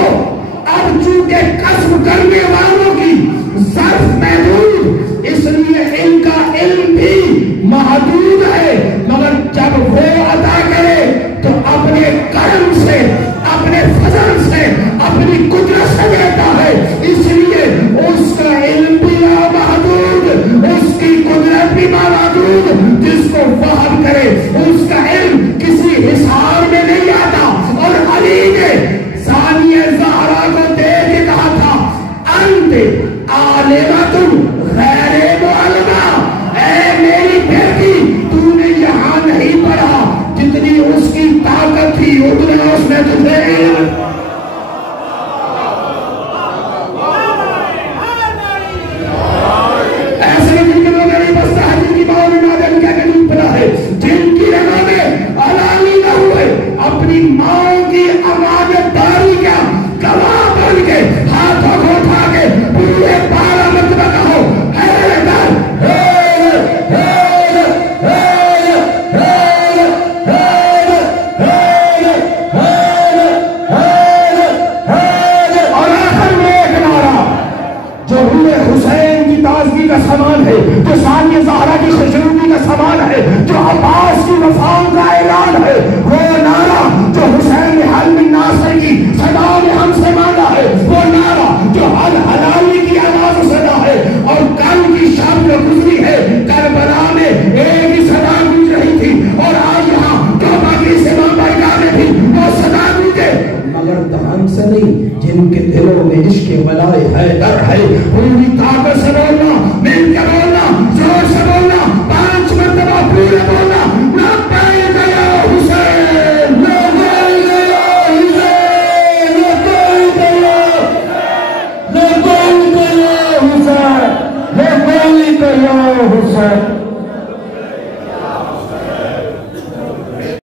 اب چونکہ کسب کرنے والوں کی ظرف محدود، اس لیے ان کا علم بھی محدود ہے، مگر جب وہ عطا کرے تو اپنے کرم سے، اپنے فضل سے، اپنی قدرت سے دیتا ہے، اس لیے اس کا علم بھی محدود، اس کی قدرت بھی محدود۔ جس کو وہب کرے اس کا علم کسی حساب میں نہیں آتا۔ اور علی نے ثانیہ زہرا کو دے کے کہا تھا انت عالمۃ غیر معلمہ، اے میری بیٹی تو نے یہاں نہیں پڑھا، جتنی اس کی طاقت تھی اتنا اس نے تجھے ایسے جن کے لوگ نہیں بستا ہے، جن کی باؤں میں نادر کیا کہ دودھ پڑا ہے، جن کی رگوں میں حلالی نہ ہوئے، اپنی ماں کی امانت داری کا گواہ بن کے ہاتھوں کو اٹھا کے پورے 12 مرتبہ کہو حیدر کا سامان ہے، جو ثانیہ زہرا کی خوشنودی کا سامان ہے، جو عباس کی وفا کا اعلان ہے، وہ نعرہ جو حسین نے حل من ناصر کی صدا میں ہم سے مانگا ہے، وہ نعرہ جو حل حلالی کی آواز صدا ہے۔ اور کل کی شام جو گزری ہے کربلا میں ایک ہی صدا گونج رہی تھی، اور آج یہاں توبہ کی امام بارگاہ میں بھی وہ صدا گونجے، مگر دہن سے نہیں، جن کے دلوں میں عشق ملائے حیدر ہے، پوری طاقت سے بولنا، مل کے بولنا، زور سے بولنا، 5 مرتبہ پورے بولنا، لبیک یا حسین، لبیک یا حسین، لبیک یا حسین، لبیک یا حسین، لبیک یا حسین۔